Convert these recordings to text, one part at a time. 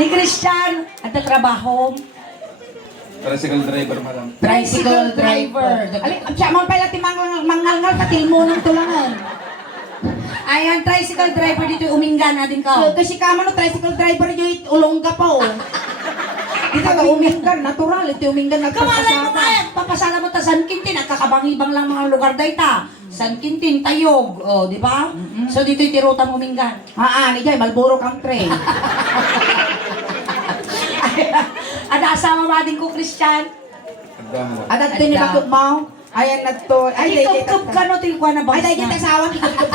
Ni Christian, at trabaho. Tricycle driver madam. Tricycle driver. Siya mo pala ti mangalngal katil mo ng tulangan. Ayan, tricycle driver dito uminga natin ka. Kasi kama no tricycle driver yung ulongga pa oh. Dito ka uminggan, natural. Ito uminggan Kamalay mo nagpapasada. kaya, papasala mo ta San Quintin, at kakabang-ibang lang mga lugar dahi ta. San Quintin, Tayog, oh, di ba? So dito yung tirutan umingan. Ni Jay, Malboro Country. Ada asawa mading ko, Christian. Agdama. At ito ni bakit mo? Ayan na to. Ay, Ikup ka no, tingkwa na ba? Ay, dahil kita asawa, ikot-ikot.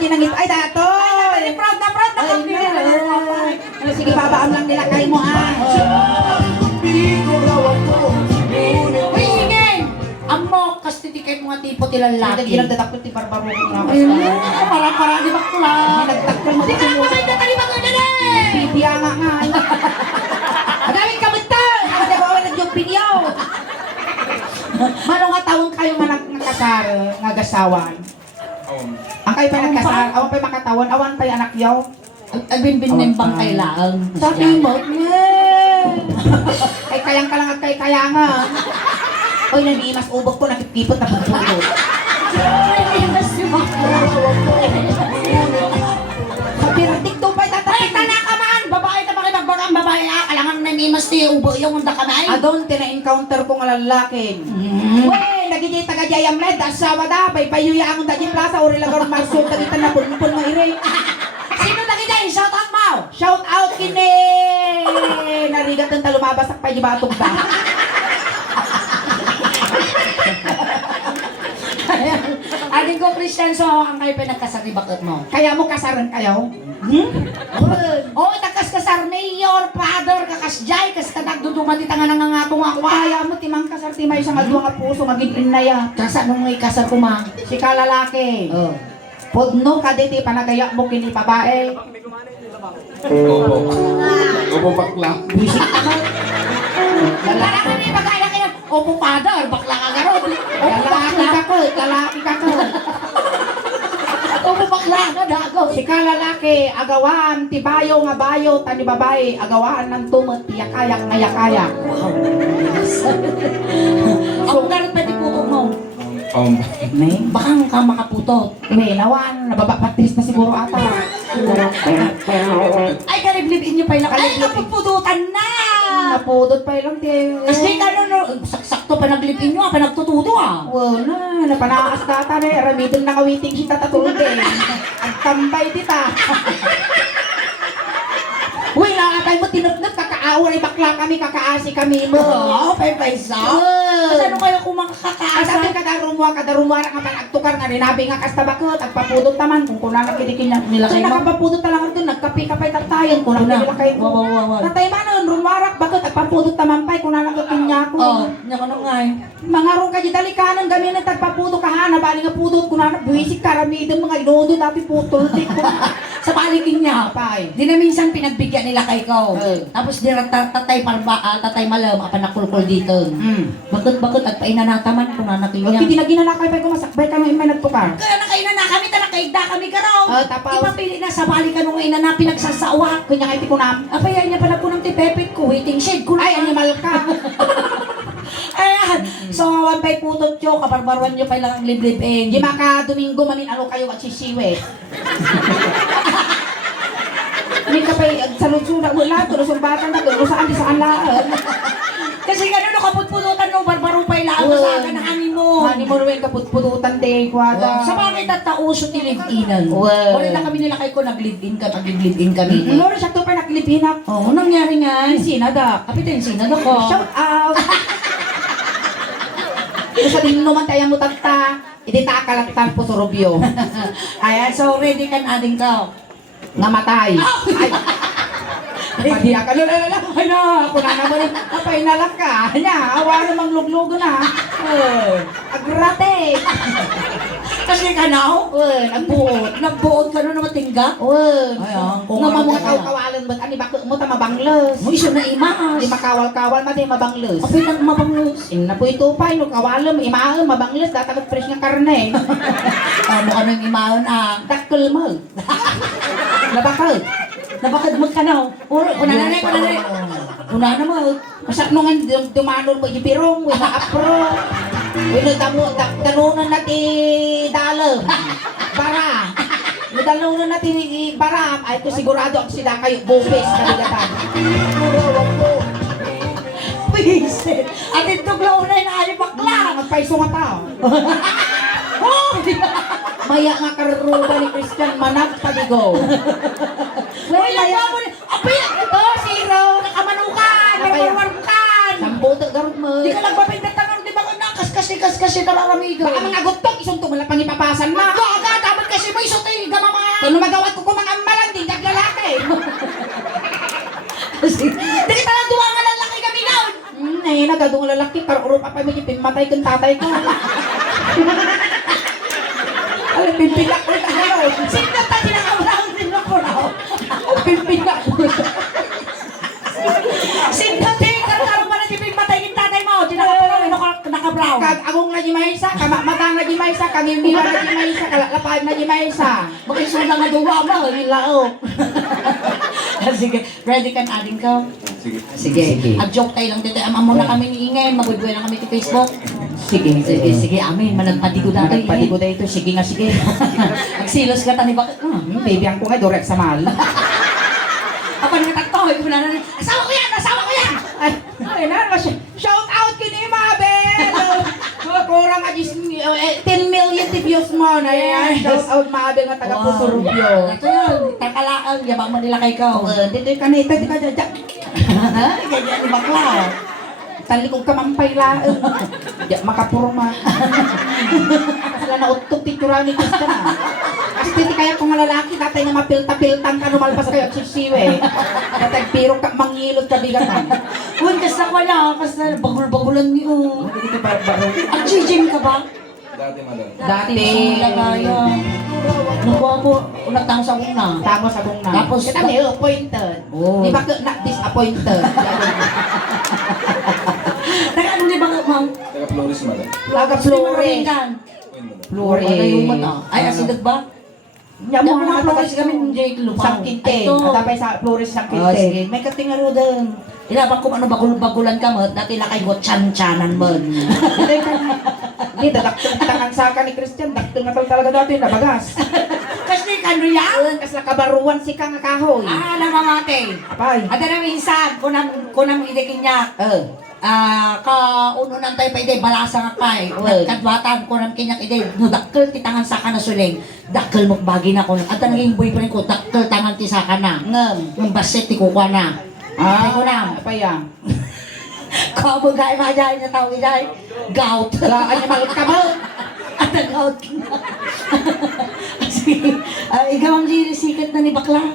Di nangit. Ay, dato. Ay, proud na kami. Sige, babaam lang nila kay mo Uy, hingin! Amo, kas titikay mo nga tipo tilang laki. Hindi nagtatakot ti Barbaro ko na. Parang di ba kula? Nagtakot mo Di ka na kumain na talibag ka na eh! Bibiya nga. Madaming kabutan! Ako na ba yung pinyaw? Mano nga tawang kayo nga nakasar, nga gasawan. Ang kayo pa nagkasar, awan pa makatawan, awan pa yung anak yaw. Ang binbin ng bang kailangan. Sabi mo, ay kayang ka lang at kay kayangan. Oy, nanimas ubog ko, nakikipot na pagpulot. Sa pirtik to pa'y Ay, tatapit. tala ka man! Babae ka makipagbagang babae ah! Alangan na ni Mas Tiyo ubo yung unda ka na ay! Adon, tina-encounter ko nga lalaki. Wey, nagiging taga-jayam led, asawa da, paypayuya ang dajing plaza, uri lagar marsol, tagitan na punpun mo iri. Sino na kita? Shout out mo! Shout out kini! Narigat ng talumabas at pajibatog da. Aling ko, Christian, so ang kayo pinagkasari bakit mo? Kaya mo kasaran kayo? Oh, takas kasar mayor, father, kakasjay, kas kanagduduman di tangan nga nga ako. Kaya mo timang kasar timay sa madwa nga puso, magiging na ya. Kasa nung may kasar ko ma. Si kalalaki. Oh. Podno ka diti panagaya mo kini babae. Opo. Opo bakla. Lalaki na yung pagkaya kayo. Opo, father, bakla ka garod. Opo, Lalaki ka ko. Opo, bakla ka dago. Si kalalaki, agawan, tibayo nga bayo, tani babae, agawan ng tumot, yakayak na yakayak. Ako garod pwede puto mo. May? Baka ka makaputot. Nawan, nababapatis na siguro ata. Ay, kaliblibin niyo pa yung ay, napupututan na! Napudot pa ilang ti. Kasi ka no, sakto pa naglipin nyo, pa nagtutudo ah. Wala, napanaas data na, ramidon na kawiting kita tatulog eh. Ang tambay tita. Uy, nakakay mo tinutnot, kakaaway bakla kami, kakaasi kami mo. Oo, pay-paysa. Kasi ano kayo kung makakaasa? Kasabi kadarumwa na kapag agtukar nga rinabi nga kastabakot, agpapudot naman kung kuna nakidikin nila kayo. Nakapapudot na lang ito, nagkapi ka pa'y tatayan, kung nila kayo. Wow. Tatay ba nun, rumwarak, bakit agpapudot naman pa'y kung nalakikin niya ako. Oo, niya ka nung ngay. Mga rong ka dalikanan, gamin na tagpapudot ka ha, nabali nga pudot, kung buwisik karamidon, mga inodo, dati putol, tik ko. Sa palikin niya. Pay. Di na minsan pinagbigyan nila kay ko. Eh. Tapos di tatay malam, apa nakulkul dito. Bakit agpainanataman kung nanakin niya. Hindi na ginalakay pa'y kumasakbay ka nung imay nagtukar. Kaya nakainan na kami, nakaigda kami karaw. Tapos? Ipapili na sa bali ka nung ina na pinagsasawa. Kanya nga iti kunam. Apaya niya pala po ng tipepit ko, waiting shade ko na. Ay, animal ka. Ayan. So, one by putot nyo, kabarbaruan nyo pa lang ang liblibin. Di maka Domingo mamin ano kayo at sisiwe. Hindi ka pa'y sa lunsuna, wala, tulusong bata na, doon saan, di saan laan. Kasi gano'n no, kaputpututan no, barbaro pa ilaan mo sa akin ang ani mo. Hani mo rin kaputpututan din, kwada. Sa bakit tatauso ti live-inan? Well. Wala na kami nila kay ko nag-live-in ka, nag-live-in kami. Lord, siya to pa naklipinap. Oo, nangyari nga. Sinada. Kapitin, sinad ako. Shout out. Sa din naman tayo mo tagta, hindi takalaktan po sa Rubio. Ayan, so ready ka na din ka. Namatay. Ay. Padi ka. Lala. Ay na, ako na naman. Kapay nalak ka. Nya, awa namang luglugo na. Agrate. Kasi ka na, Nagbuot. nagbuod ka na naman tingga. Ayan, Kung mga mga kawalan ba't ani bakit mo ta mabangles? Mo iso na imaas. Di makawal-kawal mati mabangles. Apay na mabangos. Na po ito pa, no kawalam, imaam, mabangles, datagot fresh nga karne. Ano ka nang imaon ah. Dakkel mo. Nabakal. Napakadmag ka na. Una na na, una na na. Una na mo. Masak nungan dumanon mo ibirong, wala apro. Wala dalunan natin dalo. Bara. Dalunan natin bara. Ay ko sigurado ang sila kayo bupes na bigatan. Pisit. At ito glaunay na ari bakla. Magpaiso nga tao. Maya nga karuba ni Christian manag paligo. Uy, lagwa mo ni. Apay, Ito, zero. nakamanukan, nakawarwarukan. Sambuto garot mo. Di ka nagpapindatangan, di ba? Kas-kasi talaramido. Baka mga gutok, isang tumala pang ipapasan mo. Gaga, dapat kasi may isotay, gamama. Kung magawat ko kung mga amalan, di lalaki. Di kita lang duwa nga lalaki kami gaon. Ay, nagadong lalaki, karuro pa pa mo yung pinmatay kong tatay ko. Alam, pimpilak ko na ngayon. Sino tayo nakabrang din ako raw? Pimpilak ko. Sino tayo karkarong ba na di matay yung tatay mo? Di nakabrang. Kag agong na di maysa, kamatang na di maysa, kangimbiwa na di maysa, kalalapad na di maysa. Makisula nga duwa mo, nilaok. Sige, ready ka na ading ka? Sige. Sige.Ag-joke tayo lang dito. Amo na kami ni Ingay, magbubuhay na kami sa Facebook. Sige, Sige, amin. Managpatigo dati. Nagpaligo na ito, sige nga, sige. Magsilos ka tani bakit? Baby, ang ko nga, direct sa mahal. Ako na nataktoy ko na rin. Asawa ko yan! Asawa ko yan! Ay, na, shout out kini Mabel! Kurang nga 10 million views mo na yan. Shout out Mabel nga taga Puso Rubio. Ito yun. Takalaan. Yabang mo nila kay ikaw. Dito ka na ito, di ka dyan. Ganyan ni bakla. Talikog ka mampay laang. Di makapurma. Sila na utog titura ni Krista na. Kasi titi kaya kung nga lalaki, tatay nga mapilta-piltan ka, numalpas kayo at sisiwe. Tatay pirong ka, mangilot ka bigatan. Uy, kasi ako na. Kasi bagul-bagulan niyo. Dito barbaro. Ang gym ka ba? Dati madam. Dati. Sila kaya. Nakuha mo. Unatang sa una. Tapos akong na. Tapos, kita may appointed. Oh. Di ba ka not disappointed? Taga ano di ba ma'am? Taga Flores madam. Laga Flores. Kan. Uy, madam. Flores. Ano yung mata? Ay, asidag ba? Yamu Yung mga Flores kami ng Jake Lupang. Sangkinte. Ito. Katapay sa Flores Oh, Sangkinte. sige. May katingaro din. Ilabang kung ano bagul-bagulan ka mo, dati lakay mo chan-chanan mo. Hindi ka na. Hindi, dadaktil tangan sa akin ni Christian. Daktil na talaga dati, nabagas. Kasi ano yan? Kasi nakabaruan si Kang Kahoy. Ah, na mga ate. Apay. At na minsan, kunang idigin niya, uno nang tayo pa ide, balasa nga kay. Kadwatan ko nang kinyak ide, no dakkel ti tangan sa kana suling. Dakkel mo bagi na ko. At naging boyfriend ko, dakkel tangan ti sa kana. Ngem, yung baset ti kukuha na. Ay ko na. Apay yan. Kamo gay majay na tao iday. Gout. Ay, malit ka mo. At ang gout na. Sige, ikaw ang sikat na ni bakla.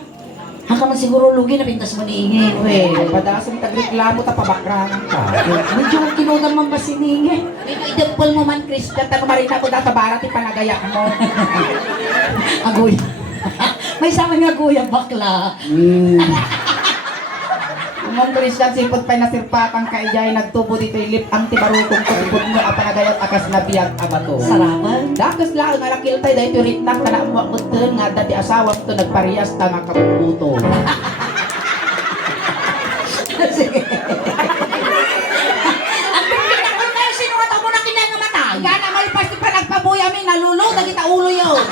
Haka man siguro lugi na pintas mo ni Inge. Uwe, padasong tagreklamo ta pabakrangan ka. Medyo kinudan man ba si Inge? Dito idempol mo man, Christian, tanong marina ko data barat ipanagayak mo. Agoy. May sama nga kuya bakla. Umong Christian, sipot pa'y nasirpakan ka ijay, nagtubo dito ilip ang tibarukong kutipod mo apanagayat akas na biyag abato. Sarapan. Dakas lang nga nakiltay dahil turitnak ka na mo mutin nga dati asawa ko nagparehas ta nga kaputo. Sige. Ang pagkita ko kayo, sino nga mo na kinay nga matay? Gana malipas ti pa nagpabuy amin, nalulog na kita ulo yun.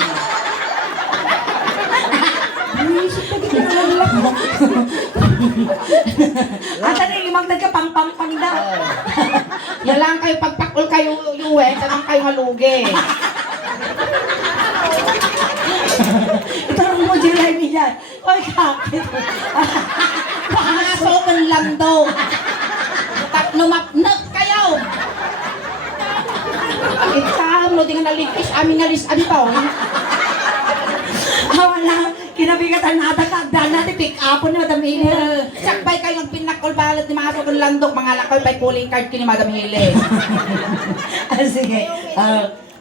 At ano yung imang nagkapang-pang-pang daw. Yan lang kayo pagpakul kayo yuwe, tanang kayo malugi. Itanong mo, Jeremy dyan. Oy, kapit. Pasok ang landong. Numapnag kayo. Ikam, no, di nga naligpis, amin nalis, adito. Hawa na, kinabigatan na ata kaagdan natin, pick upon ni Madam Ine. Sakbay kayo ng pinakol balat ni mga sokong landong, mga lakay pa'y pulling card kini Madam Hile. Sige.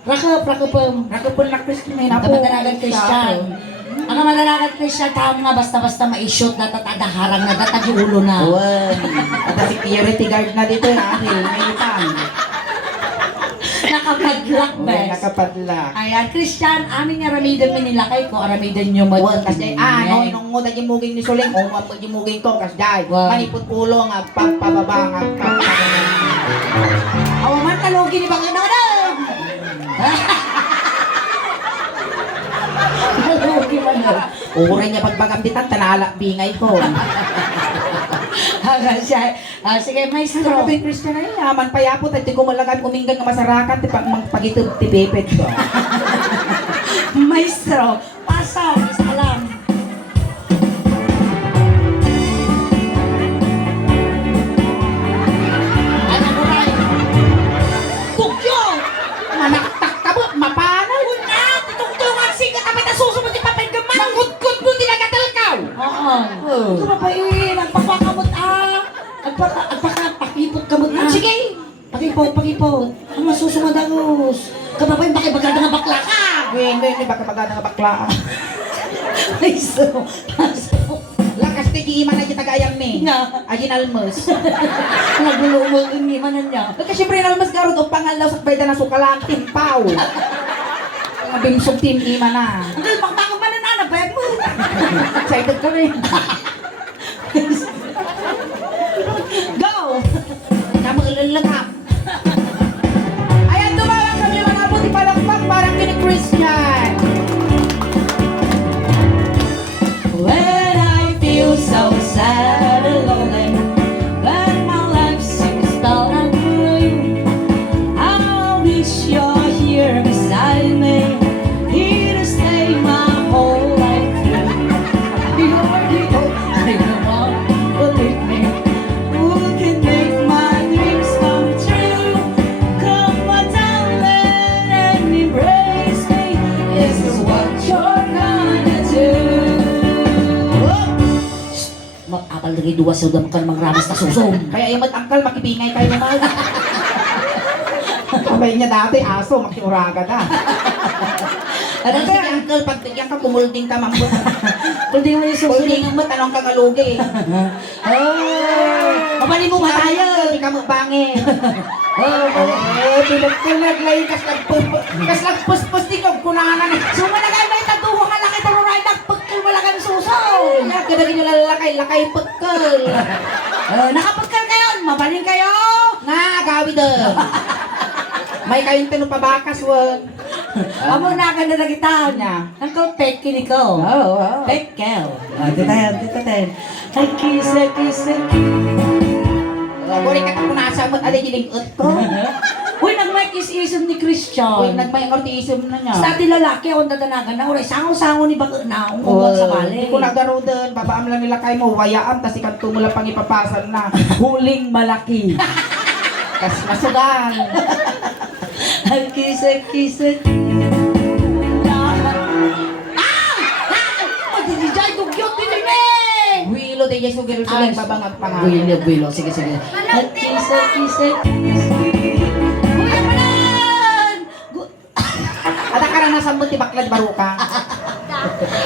Rakapam. Rakapon na Christian, may napo. Kamadanagan Christian. Ang kamadanagan Christian, tama nga basta-basta ma-shoot na tatadaharang na tatagiulo na. At security guard na dito yung aking, may itang. Nakapadlak, Uy, bes. nakapadlak. Ayan, Christian, aming aramidan minilakay ko, aramidan nyo mo. Wan kasday no inong mo daging muging ni Suling o mo daging muging ko kasday. Wow. Manipot ulo nga pagpababa nga Awa man talugi ni Panginoon. Talugi man daw. Uray niya pagbagam ditan tanala bingay ko. Hanggang siya. Sige, maestro. Sabi Christian ay yaman payapot at di ko malagay uminggan nga masarakan ti pagpagitid ti bepet ko. Maestro, pasok, isa lang. Ano mo rin? Tugyo! Manaktak ka mo mapanay. Una! Titungtungan sigat kapit na susumot yung papenggaman! Mangkut-kut mo tinagatal ka. Oo. Ito ba ba yun? Nagpapakamot Nagpakapakipot kamot Sige! Pakipot. Ang masusumad agos. Kapapay, bakibagada nga bakla ka! Hindi baka magana nga bakla. Maestro, pasok. Lakas ti giiman na kita gayam me. Nga. Agin almos. Nagulumol yung imanan niya. Kasi siyempre almos garod o pangalaw sa bayda na sukalang timpaw. Ang bimsog tim ima na. Ang pagpakang mananana, bayag mo. Excited ka rin. Go! Kamu ilalagap. Ayan, tumawag kami mga puti palakpak parang kini Christian. When I feel so sad and lonely, when my life seems dull and blue, I wish you're here beside me, here to stay my whole life through. You're the only one, believe me, who can make my dreams come true. Come on, darling, and embrace me. This is what you're gonna do. Mag-apal lagi dua sa udam kan mangramas na susong. Kaya yung matangkal, makibingay kayo naman. Sabay niya dati, aso, makiuraga na. Ano Ano ka? si uncle, pag tigyan ka, kumulding ka, mambot. Kung di mo yung susong. Kumulding mo, tanong ka ngalugi. Oh! Mabali mo ba tayo? Hindi ka mabangin. Pinagkulag lang kas nagpuspos tingog kunanan. Sumalagay ba yung tatuho ka laki taruray nagpagkal wala kang susong. Kaya kadagin nyo lakay pagkal. Nakapagkal kayo, mabaling kayo. Nga, gawi doon. May kayong tinupabakas, wag. Amo na ka na nagitan. Nya. Ang ko pek kini ko. Oo. Pek kel. Dito tayo. Ay kisa. Guri ka nasa mo, ada yung ut ko. Uy, nagmay-kiss-ism ni Christian. Uy, nagmay-ortism na niya. Sa ating lalaki, akong dadanagan na, uray, sango-sango ni Bago na, akong kumot sa bali. Hindi ko nagaro doon. Babaam lang nila kayo mo, wayaan, tas ikan tumula pang ipapasan na. Huling malaki. Kas masugan. Ang kisa. Magdidijay, dugyot din eh! Wilo de Yesu gero sila babangag pangalan. Builo. Sige. Ang kisa. Uy, amalan! Ada ka na nasa muti baklad baruka.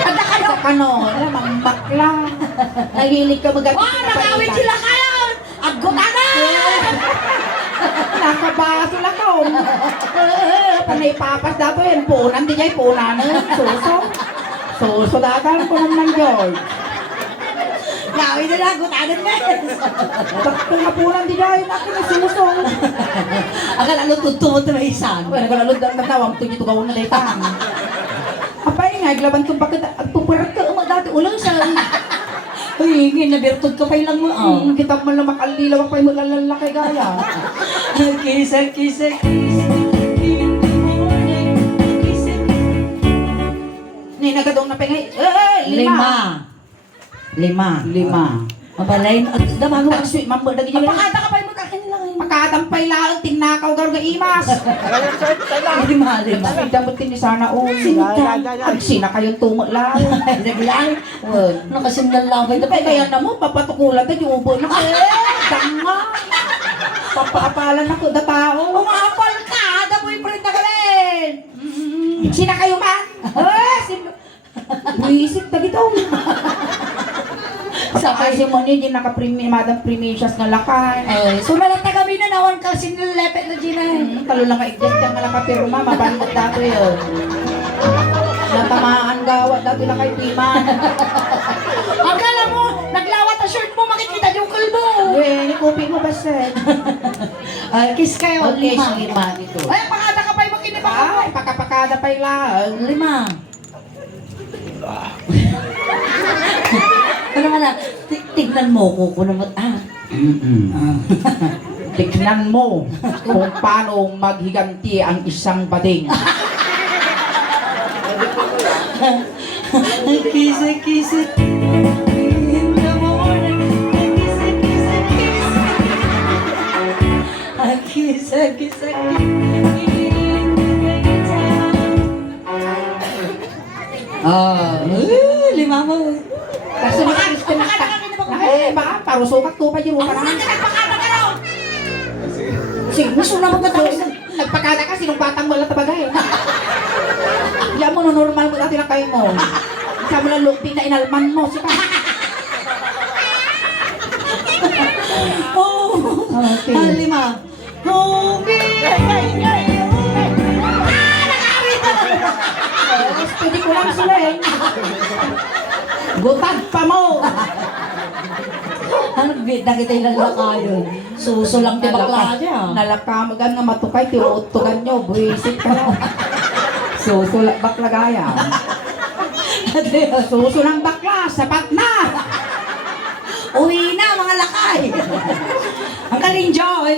Ada ka Sa kano, lamang bakla. Nahilig ka magagit. Nakawin sila kayo! Agutana! Nakabaso lang ka. Panay papas dato yan. Punan di jay punan. Suso datan ko naman joy. Gawin na lang, gutanan na. Bakit nga punan di jay. Bakit na suso? Akala ano tutunod na isan. Wala ko lalod ang natawang tugi tugaw na day pang. Apay nga, iglaban kong bakit agpuparat ka. Dati ulang sa... Uy, nabirtod ka pa ilang mo. Kita mo lang makalilaw pa yung maglalaki gaya. Kisa. Ni nagadong na pengay. Lima. Mabalay, damago Ang sweet mambo dagi niya. Pagkata ka pa yung magkakin nila ngayon. Pakatampay lang tignakaw garo ga imas. Lima. Damot tin ni sana o. Agsina kayong tumo lang. Naglang. Wag. Nakasimlan lang kayo. Tapos kaya na mo papatukulan ta yung ubo na. Tanga. Papaapalan ako da tao. Umapal ka! Ada boyfriend na ka rin! Sina kayo man? Buisip ta gito. Sa kasi mo ni, di naka-madang primasias nga lakay. So malata kami na nawan ka sinilepet na Gina. Talo lang ka igdas ka nga lakapirma, mabandot dato yun. Natamaan gawa, dato na kay Piman. Akala mo, naglawat ang shirt mo, makikita yung kalbo. Eh, nikupi mo ba, Seth? Kiss kayo, Okay, lima. sige ma dito. Ay, pakada ka pa yung makinip ako. Ay, pakapakada pa ilaan. Lima. Ano nga na, tignan mo ko kung naman, Tignan mo kung paano maghiganti ang isang bading. Kiss it, kiss it. In the morning. Kiss it, kiss it, kiss it. Kiss it, kiss it, lima mo. Kasi nakakista na ka. Eh, baka parusukat ko pa yung Ang rupa mga naman. nagpakada ka raw. Sige. Sige, gusto na magpatapos na. Nagpakada ka, sinong batang mo lang tabagay. Yan mo, no normal mo dati lang kayo mo. Isa mo lang lupi na inalman mo. Sika. Okay. Lima. Pwede ko lang sila eh. Gutad pa mo. Ano, bita kita yung lalakayon. Suso lang di bakla niya. Nalakamagan nga matukay, tinuutugan nyo. Buisit ka lang. Susulak bakla gaya. Susulang bakla, sapat na. Uwi na mga lakay. Ang ka-enjoy.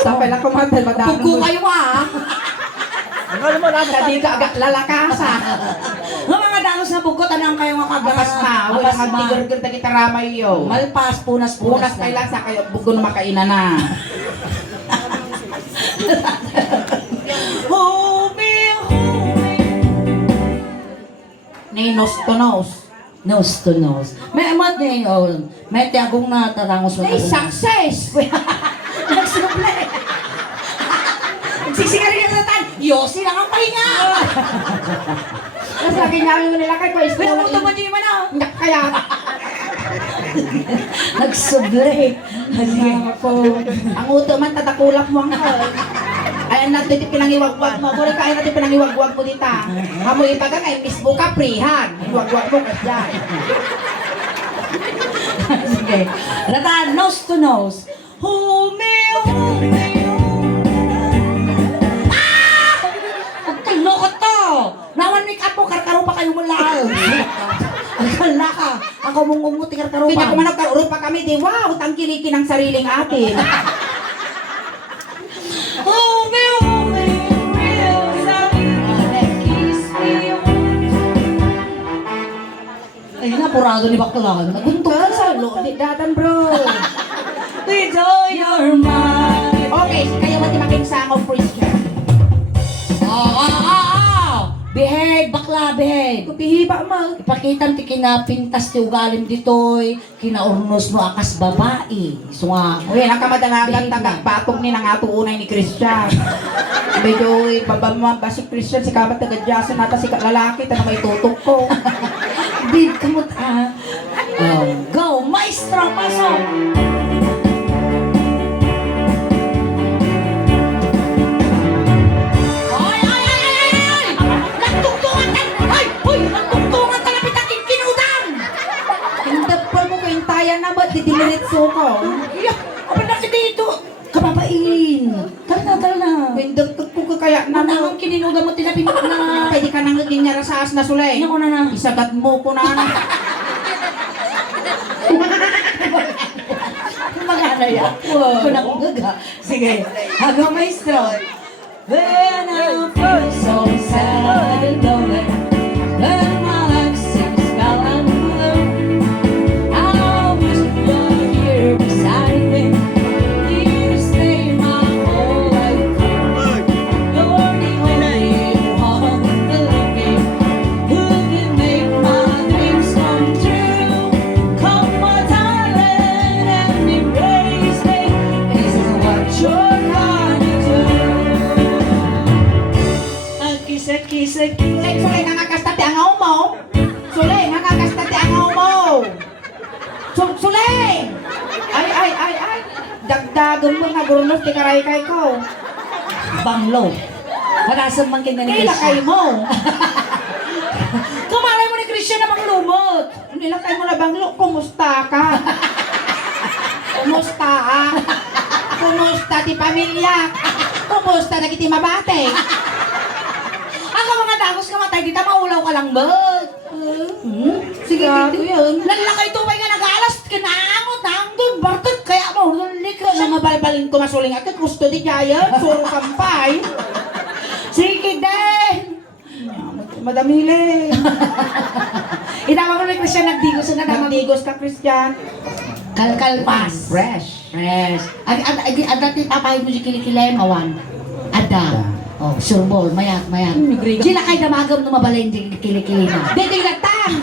Sa pala kumantal, madami Pugo kayo ha. Kadi ka agak lalakasa. Mga mga dangos na bugot, anong kayo mga kagas Apas na, wala kang tigurgur na kita ramay yo. Malpas, punas Punas kay lang sa kayo, bugo na makainan na. Ni nose to nose. Nose to nose. May amat niya yun. May tiagong na tarangos mo. Ay, success! Nagsuple. Sisingarin yung latan. Yosi lang ang pahinga. Tapos lagi namin mo nila kay Pais. Pero mo mo di man ah. Kaya, Nagsuble. Sige. ang uto man, tatakulak mo ang ayan natin yung pinangiwagwag mo. Kung kaya natin pinangiwagwag mo dito. Amo ibaga kay Miss Buka Prihan. Iwagwag mo ka dyan. Sige. Latan, nose to nose. Loko to! Nawan make up mo, karkaro pa kayo mula. Akala ka, ako mong umuti karkaro pa. Pinya ko man nagkaruro pa kami, di wow, tangkilikin ang sariling atin. Ay, napurado ni bakla. Naguntok ka sa Lo, di datan bro. With all your mind. Okay, si kayo mati making sangog Christian. Behave, bakla, behave. Kupihiba mo. Ipakitan ti kinapintas ti ugalim ditoy, kinaurnos mo akas babae. So nga, Uy, nakamadalagan tagak patong ni nang ato unay ni Christian. Medyo babama ba si Christian, si kamat taga-jason nata si lalaki, tanong may tutok ko. bid kamot go, maestro, pasok! Ay, ay, ay, ay, ay, ay! Nagtungtungan ka! Ay, uy, nagtungtungan ka na pitaking kinudang! Hindapal mo kayong tayan na ba't didiliritso ko? Iya, apa na kita dito? Kababain! Tara na. Hindap ko kaya na mo. Nanang kininuga mo tinapin na. Pwede ka nang naging narasaas na sulay. Ano ko na. Isagad mo ko na. Magana yan. Wow. Kung nakugaga. Sige. Hanggang maestro. When I feel so sad and lonely, when my life seems dull and blue, I wish you're here beside me. You stay my whole life through. You're the only one believing who can make my dreams come true. Come my darling and embrace me. This is what you're gonna do. A kiss, a kiss, a Suleng! Ay. Dagdagan mo nga, gurnos, di karay-kay ko. Banglo. Kanasan man kin na ni Nilakay Christian. mo. Kumalay mo ni Christian na lumot. Nilakay mo na banglo, kumusta ka? Kumusta ha? Kumusta ti pamilya? Kumusta na kiti mabate? Ako mga dagos ka matay, di ta maulaw ka lang ba? Sige, dito yun. Lalakay tubay nga nag-alas, kinaangot, nandun, bartot, kaya mo, hulik ka Sa mabalbalin ko masuling at gusto di kaya, suro kampay. Sige din! Madamili. Itama ko ni Christian, nagdigos na naman. Nagdigos ka, Christian. Kalkalpas. Fresh. Fresh. Ada ti papay mo si kilikilay, mawan. Ada. Oh, surbol, mayat. Sila kay damagam no mabalay di kilikili na. Dito gatang.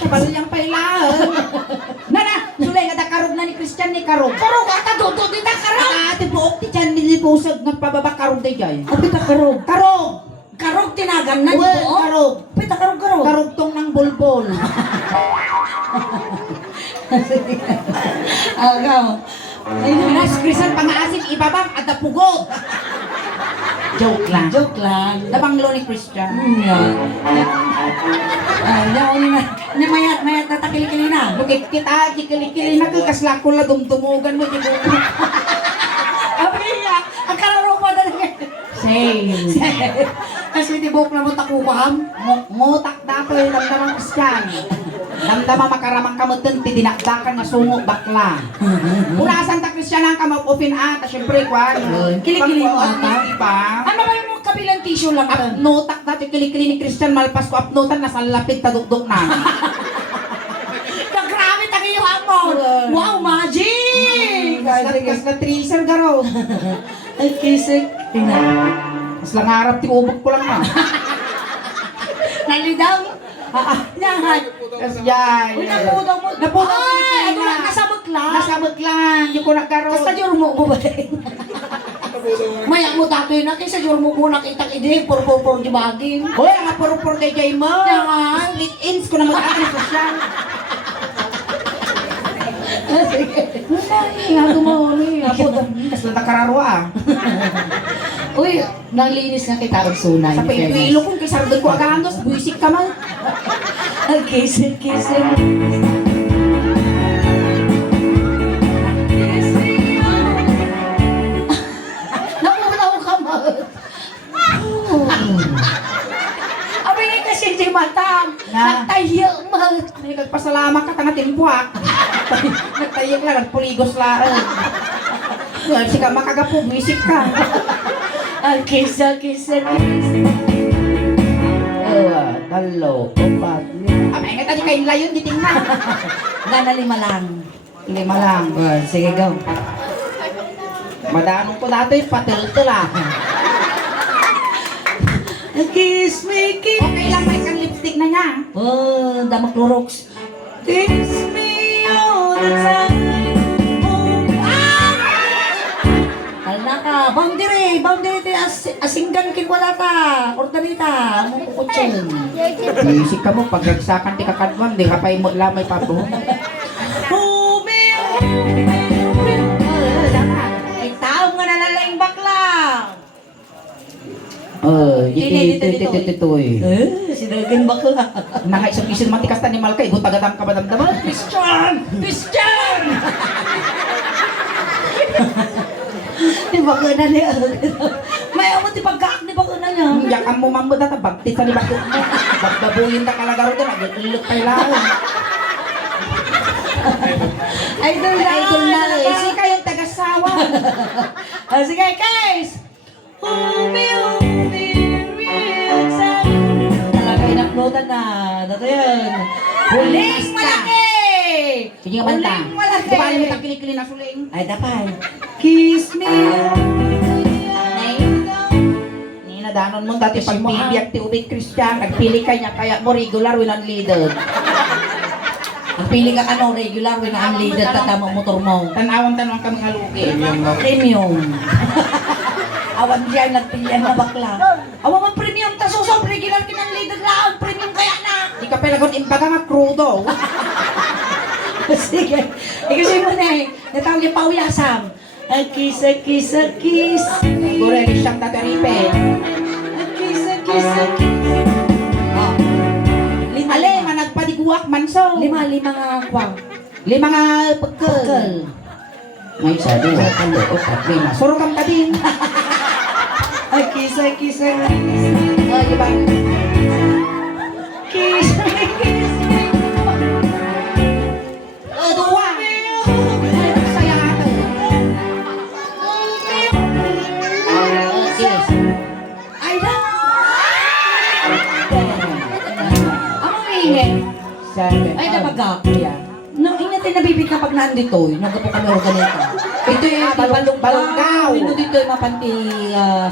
Sabalo niyang pailaan. Nana, sulay nga karog na ni Christian ni karog. Karog, ata dodo di ta karog. Ate buok ti chan nilipusag nagpababa karog di jay. O pita karog. Karog. Karog tinagan na Well, dito. karog. Pita karog. Karugtong ng bulbol. Agaw. Nas Christian pangaasim ibabang at napugot. Joke lang. Joke lang. Nabanglo ni Christian. Yaw ni mayat na takilikili na. Lukit kita, kikili-kili na kaslak ko la dumtumugan mo di buko. Abiya, ang kararo pa talaga. Same. Kasi di buk na mo takukam. Ngotak na ako yung damdamang Christian. Damdama makaramang kamutin, tidinakdakan nga sungo bakla. Unasan ta Christian ang kamapupin ata, syempre kwan. Kilikili mo ata. Diba? Ano ba yung kabilang tissue lang ito? Notak dati kilikili ni Christian malpas ko upnotan nasa lapit tadukdok na. Nagrabe tayo yung amon. Wow, magic! Kas na tracer garo. Ay, kisik. Tingnan. Mas lang harap ti ubog ko lang na. Nalidang. Nyahan. Kas jay. Uy, napudong mo. Napudong mo. Ay, ano lang, nasabot lang. Nasabot lang. Yung ko nagkaro. Basta jurmo mo ba din? Maya mo tatoy na kaysa jurmo ko nakita ide, purpur di baging. Hoy, ang purupur kay jay mo. Nyahan. Split ins ko na mag-akri sa siya. Ay, mo. Kas na nakararo ah. Uy, nanglinis nga kita ang sunay. Sa pilo kung kisardod ko agahandos, buisik ka man. Ang kisik. Nakulaw ka mo. Abi nga kasi di matang. Na? Nagtayo mo. Ay, nagpasalamat ka tanga timpuak. Nagtayag lang, nagpuligos lang. Well, sika makagapo, buisik ka. Ang kisik. Talo, opat, lima. Abay, nga tadi kain layon, di tingnan. Gana lima lang. Lima lang. Sige, go. Madanong ko dati, patil-til ah. Kiss me. Okay lang, may isang lipstick na niya. Oh, damak Clorox. Kiss me all the time. Kalna ka. Boundary ti asinggan kin wala ta. Ordanita. Mo kukutsin. Buisik ka mo, pagragsakan ti kakadwan, di ka pa imot lamay pa po. Ay, tao nga nalalaing bakla. Dito. Sinagan bakla. Nangaisog-isog matikas ni Malkay, gutagatam ka ba damdaman? Christian! Di bakla na niya. May amo ti pagkaak ni bakla na niya. Yakan mo mambo data, bagtit sa libakot mo. Bagbabuyin ka kalagaro doon, agad-ulot pa ilang. Idol na. Kasi kayong taga-sawa. Sige, guys. Talaga inaploadan na. Dato yun. Huling malaki! Sige ka banta. Huling malaki! Di ba alam mo kilikili na suling? Ay, dapat. Kiss me. Ni nadanon mo dati pag bibiyag ti ubig Christian, nagpili ka niya kaya mo regular win unleaded. Ang pili ka ano, regular, when unleaded, tatama motor mo. Tanawang-tanawang ka mga lugi. Premium. Awan diyan, nagpilihan na bakla. Awan man premium, tasusok, regular, kinunleaded lang, premium kaya na. Di ka palagon imbaga nga crudo. Sige. Kasi mo na eh. Natawag yung pauyasam. A kiss, a kiss, a kiss. Gureli siyang tataripin. A kiss, a kiss, a kiss. Oh. Lima, Ale, managpadiguak manso. lima nga kwang. Lima nga pagkel. Pagkal. May isa, dua, talo, upat, lima. Suro kang kadin. A kiss, a kiss, a kiss. Oh, di ba? Kiss, kiss. Oh, dua. Saya nga. Kiss. Ay na. Amang ingay. Seven. Ay, nabaga. Yeah. No, ingatin na bibig kapag naandito eh. Nagapo kami o ganito. Ito yung balunggaw. Ito dito yung mapanti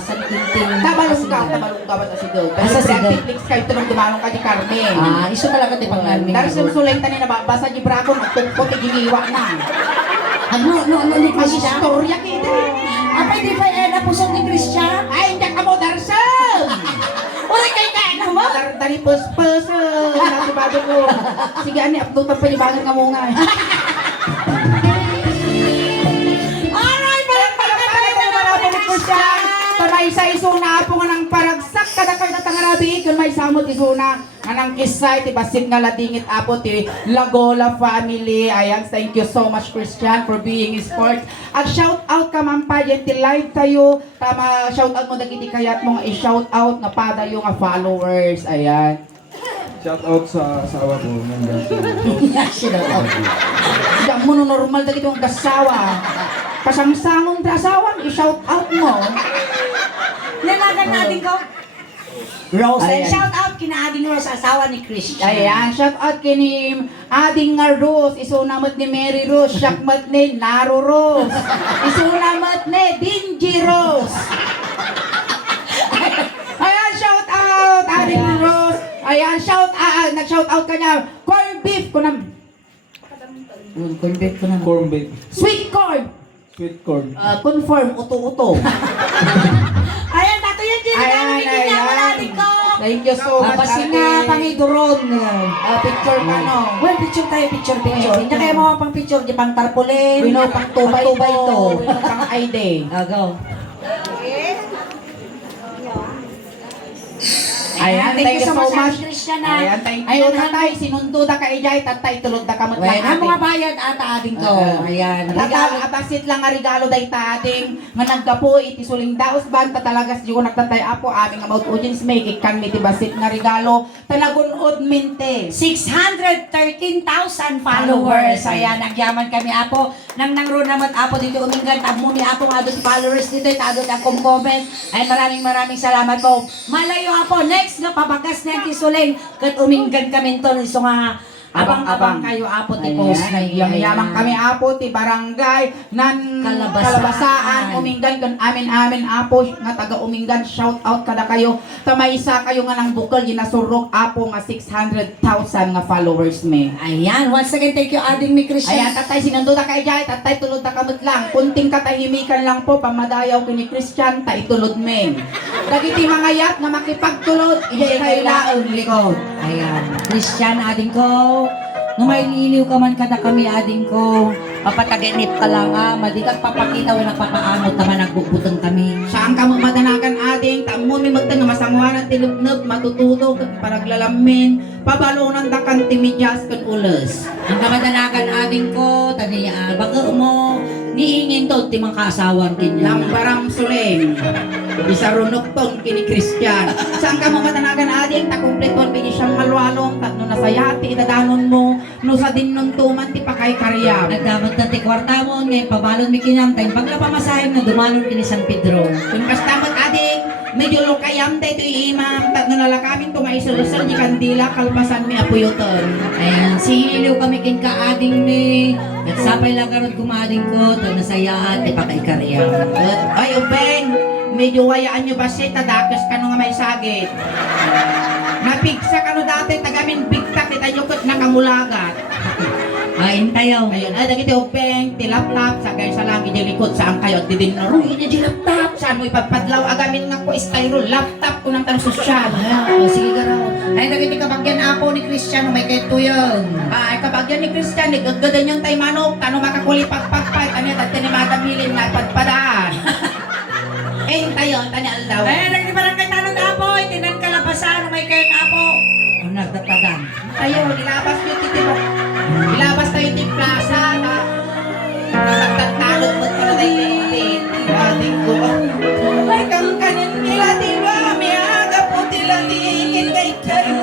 sa tinting. Tabalunggaw ba si Dog? Kasi Asa si sa Dog? Netflix kayo ito nang dumalong ka di Carmen. Ah, iso talaga di pag namin. Dari sulsulay tani na babasa di Bracon at tungkot giniwa na. Ano, ni Mas Christian? istorya kita. Apay di ba na pusong ni Christian? Ay, hindi ka mo Darsel! Uray kay ka mo? Dari pus-pus. Nakibado ko. Sige, ani, upload pa yung bangan nga mo nga. Aray, Christian! Kamay sa isuna po nga ng paragsak kada kayo na tangarabi kun may samot isuna nga ng kisay ti basit nga ladingit apo ti Lagola family. Ayan, thank you so much Christian for being sport. At shout out ka man pa ti live tayo. Tama, shout out mo dagiti kayat mo nga i-shout out nga padayo nga followers. Ayan. Shout out sa asawa ko. Hindi mo no normal dagiti ang gasawa. Kasangsangon ti asawa, i-shout out mo. Nalagan natin ko. Rose, and Ayan. shout out kina Ading Rose, asawa ni Christian. Ayan, shout out kini Ading nga Rose, isunamot ni Mary Rose, syakmat ni Naro Rose, isunamot ni Dingy Rose. Ayan, shout out Ading Rose. Ayan, nag-shout out ka niya. Corn beef ko na, Convert ko na. Corn beef. sweet corn. Sweet corn. Confirm, uto-uto. Ayan, nato yan din. Ayan, ayan. Thank you so much. Basin na pangiduron. Picture ka no. Well, picture tayo, picture. Hindi kaya mo pang picture, di pang tarpaulin. Wino pang tubay to. Wino pang ID. Go. Ayan, thank you so much. Christian. Ayan, thank you. Ayun, tatay, sinundo da ka ijay, tatay, tulog da ka mo Well, ang mga bayad ata ading to. Ayan. Regalo, atasit lang nga regalo day tating nga naggapo iti suling daos bag ta talaga siyo nagtatay apo aming nga mouth audience make ikan mi ti basit nga regalo talagunod minte. 613,000 followers. Ayan, nagyaman kami apo. Nang nangro naman apo dito uminggan. Tamo ni apo nga doon followers dito. Tado na comment. Ay maraming salamat po. Malayo apo. Next nga pabagas na yung kisuling. Kat uminggan kami to. So nga abang-abang kayo apo ti post na Yang yamang kami apo ti barangay nan kalabasaan uminggan kan amin apo nga taga uminggan shout out kada kayo tamaysa kayo nga nang bukal ginasurok apo nga 600,000 nga followers me. Ayan, once again, thank you, Ading Mi Christian. Ayan, tatay, sinundo na kay Jai, tatay, tulod na kamot lang. Kunting katahimikan lang po, pamadayaw kini Christian, ta itulod men. Dagiti mga yat na makipagtulod, iyay kayo laong likod. Ayan, Christian, ading ko. Nung may liliw ka man kada kami, ading ko. Papataganip ka lang madigag papakita, wala papaamot naman, nagbubutang kami. Saan ka mo madanakan ading, tamo mi magtang masanguan at tilubnub, matutulog, at paraglalamin, pabalunan da kan timidyas kan ulos. Ang kamadanagan ading ko, taniya, baga mo, niingin to, timang kasawan kanya. Lambaram suleng, isarunok tong kini Christian. Saan ka mo madanakan ading, takumpleton, bigi siyang malwalong, tatno nasayati, idadanon mo, no sa din nun tuman, ti pakay karyam. Nagdamat na ti kwarta mo, ngayon pabalon mi kinamtay, pag napamasahin na dumanon kini San Pedro. Kung kastamot ading, medyo lokayam dito imam, tatno nalakamin tumaisul-usul ni kandila, kalpasan mi apuyoton. Ayan, sihiliw kami kin kaading ni. At sapay lang karot kumading ko, to nasayaan, ti pakaikarya. Ay, upeng, medyo wayaan nyo ba siya, tadakas ka nung nga may sagit. Napigsa ka no dati, tagamin bigtak, kita nyo kat nakamulagat. Ay, in tayo. Ayun, ay dagiti upeng, tilap-lap, sagay sa lang, idilikot, saan kayo, at didinaro, ini laptop, saan mo ipapadlaw, agamin nga ko styro, laptop, unang tanong sosyal. Sige garaw. Ay dagiti kabagyan apo ni Cristiano may kento yun. Ay, kabagyan ni Christian, nagagadan yung tay manok, tanong makakuli pagpagpag, ano yung tani madamilin na padpadaan. Eh, tayo, tani aldaw. Ay dagiti barangay tanong apo, itinan kalabasan may kayong apo. Ano nagdatagan? Tayo, nilabas yung titiro. Nilabas tayo yung plaza, na magtatalog mo pa na tayo lilit. Ating ko, ay kang kanin nila, diba? May aga po tila tingin kay kayo.